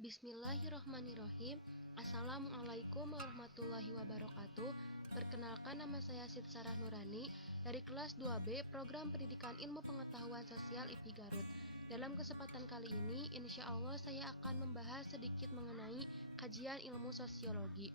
Bismillahirrahmanirrahim. Assalamualaikum warahmatullahi wabarakatuh. Perkenalkan, nama saya Siti Sarah Nurani dari kelas 2B Program Pendidikan Ilmu Pengetahuan Sosial IPI Garut. Dalam kesempatan kali ini, insya Allah saya akan membahas sedikit mengenai kajian ilmu sosiologi.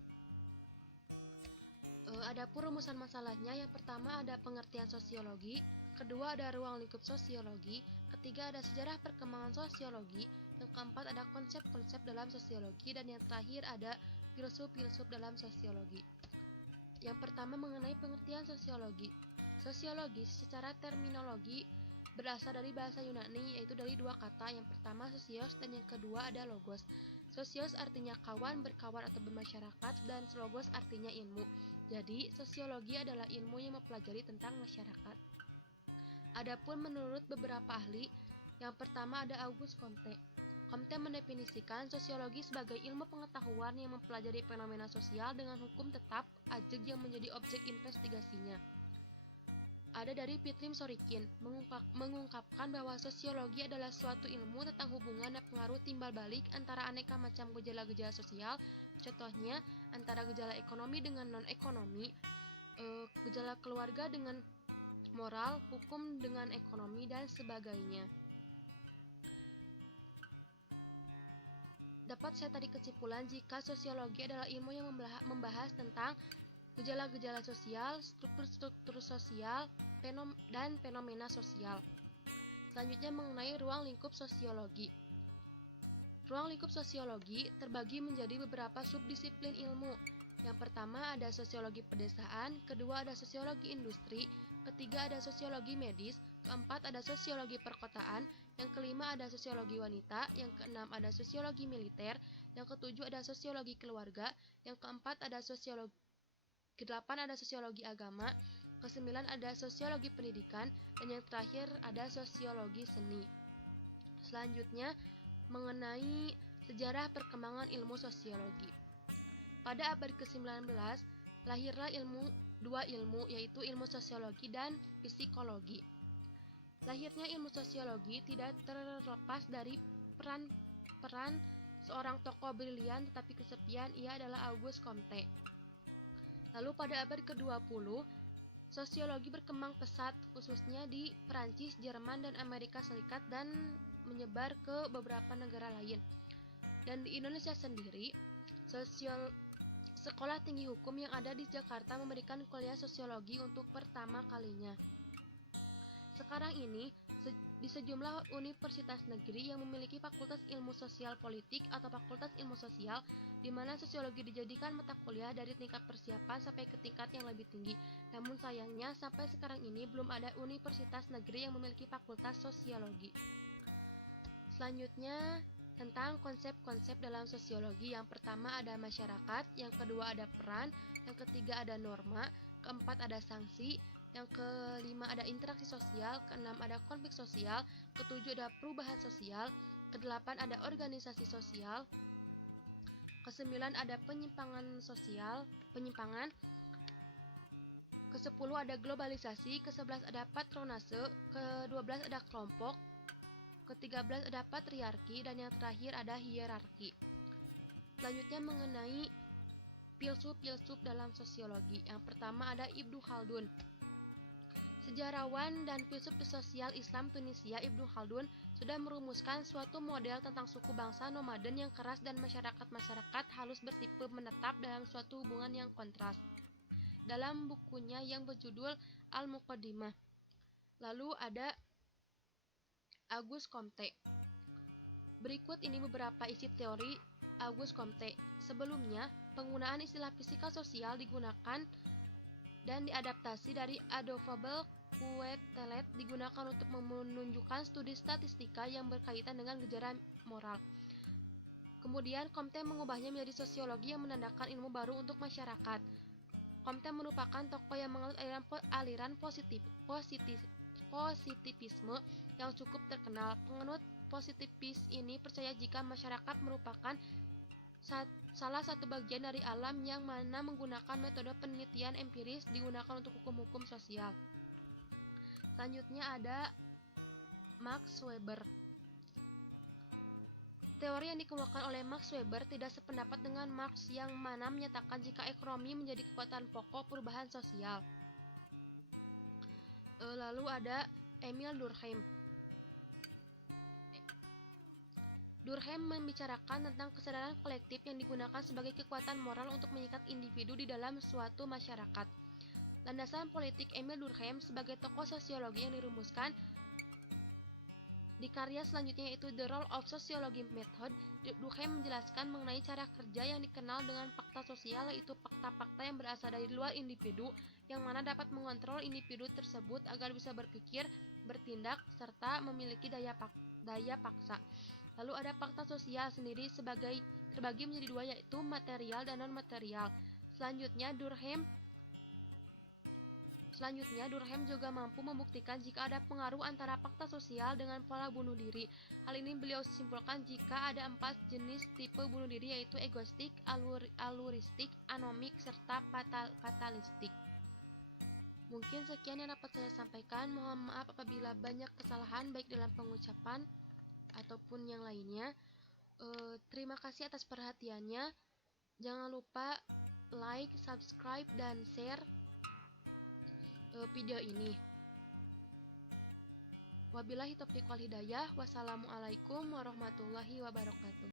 Adapun rumusan masalahnya, yang pertama ada pengertian sosiologi, kedua ada ruang lingkup sosiologi, ketiga ada sejarah perkembangan sosiologi, yang keempat ada konsep-konsep dalam sosiologi, dan yang terakhir ada filsuf-filsuf dalam sosiologi. Yang pertama mengenai pengertian sosiologi. Sosiologi secara terminologi berasal dari bahasa Yunani, yaitu dari dua kata, yang pertama sosios dan yang kedua ada logos. Sosios artinya kawan, berkawan atau bermasyarakat, dan logos artinya ilmu. Jadi, sosiologi adalah ilmu yang mempelajari tentang masyarakat. Adapun menurut beberapa ahli, yang pertama ada Auguste Comte. Comte mendefinisikan sosiologi sebagai ilmu pengetahuan yang mempelajari fenomena sosial dengan hukum tetap ajeg yang menjadi objek investigasinya. Ada dari Pitrim Sorikin, mengungkapkan bahwa sosiologi adalah suatu ilmu tentang hubungan dan pengaruh timbal balik antara aneka macam gejala-gejala sosial, contohnya antara gejala ekonomi dengan non-ekonomi, gejala keluarga dengan moral, hukum dengan ekonomi, dan sebagainya. Dapat saya tarik kesimpulan jika sosiologi adalah ilmu yang membahas tentang gejala-gejala sosial, struktur-struktur sosial, dan fenomena sosial. Selanjutnya mengenai ruang lingkup sosiologi. Ruang lingkup sosiologi terbagi menjadi beberapa subdisiplin ilmu. Yang pertama ada sosiologi pedesaan, kedua ada sosiologi industri, ketiga ada sosiologi medis, keempat ada sosiologi perkotaan, yang kelima ada sosiologi wanita, yang keenam ada sosiologi militer, yang ketujuh ada sosiologi keluarga, yang keempat ada kedelapan ada sosiologi agama, kesembilan ada sosiologi pendidikan, dan yang terakhir ada sosiologi seni. Selanjutnya mengenai sejarah perkembangan ilmu sosiologi. Pada abad ke-19 lahirlah dua ilmu, yaitu ilmu sosiologi dan psikologi. Lahirnya ilmu sosiologi tidak terlepas dari peran seorang tokoh brilian tetapi kesepian, ia adalah Auguste Comte. Lalu pada abad ke-20, sosiologi berkembang pesat khususnya di Perancis, Jerman, dan Amerika Serikat dan menyebar ke beberapa negara lain. Dan di Indonesia sendiri, Sekolah Tinggi Hukum yang ada di Jakarta memberikan kuliah sosiologi untuk pertama kalinya. Sekarang ini, di sejumlah universitas negeri yang memiliki fakultas ilmu sosial politik atau fakultas ilmu sosial, di mana sosiologi dijadikan mata kuliah dari tingkat persiapan sampai ke tingkat yang lebih tinggi. Namun sayangnya, sampai sekarang ini belum ada universitas negeri yang memiliki fakultas sosiologi. Selanjutnya, tentang konsep-konsep dalam sosiologi. Yang pertama ada masyarakat, yang kedua ada peran, yang ketiga ada norma, keempat ada sanksi, yang kelima ada interaksi sosial, keenam ada konflik sosial, ketujuh ada perubahan sosial, kedelapan ada organisasi sosial, kesembilan ada penyimpangan, kesepuluh ada globalisasi, kesebelas ada patronase, kedua-belas ada kelompok, ke-13 ada patriarki, dan yang terakhir ada hierarki. Selanjutnya mengenai filsuf-filsuf dalam sosiologi. Yang pertama ada Ibnu Khaldun. Sejarawan dan filsuf sosial Islam Tunisia Ibnu Khaldun sudah merumuskan suatu model tentang suku bangsa nomaden yang keras dan masyarakat halus bertipe menetap dalam suatu hubungan yang kontras, dalam bukunya yang berjudul Al-Muqaddimah. Lalu ada Auguste Comte. Berikut ini beberapa isi teori Auguste Comte. Sebelumnya, penggunaan istilah fisika sosial digunakan dan diadaptasi dari Adolphe Quetelet digunakan untuk menunjukkan studi statistika yang berkaitan dengan gejala moral. Kemudian Comte mengubahnya menjadi sosiologi yang menandakan ilmu baru untuk masyarakat. Comte merupakan tokoh yang menganut aliran positivisme yang cukup terkenal. Penganut positifis ini percaya jika masyarakat merupakan salah satu bagian dari alam yang mana menggunakan metode penelitian empiris digunakan untuk hukum-hukum sosial. Selanjutnya ada Max Weber. Teori yang dikemukakan oleh Max Weber tidak sependapat dengan Marx yang mana menyatakan jika ekonomi menjadi kekuatan pokok perubahan sosial. Lalu ada Emil Durkheim. Durkheim membicarakan tentang kesadaran kolektif yang digunakan sebagai kekuatan moral untuk mengikat individu di dalam suatu masyarakat. Landasan politik Emil Durkheim sebagai tokoh sosiologi yang dirumuskan di karya selanjutnya yaitu The Role of Sociology Method. Durkheim menjelaskan mengenai cara kerja yang dikenal dengan fakta sosial, yaitu fakta-fakta yang berasal dari luar individu yang mana dapat mengontrol individu tersebut agar bisa berpikir, bertindak, serta memiliki daya paksa. Lalu ada fakta sosial sendiri terbagi menjadi dua, yaitu material dan non-material. Selanjutnya, Durkheim juga mampu membuktikan jika ada pengaruh antara fakta sosial dengan pola bunuh diri. Hal ini beliau simpulkan jika ada 4 jenis tipe bunuh diri, yaitu egoistik, aluristik, anomik, serta fatalistik. Mungkin sekian yang dapat saya sampaikan. Mohon maaf apabila banyak kesalahan baik dalam pengucapan ataupun yang lainnya. Terima kasih atas perhatiannya. Jangan lupa like, subscribe, dan share video ini. Wabillahi taufiq wal hidayah. Wassalamualaikum warahmatullahi wabarakatuh.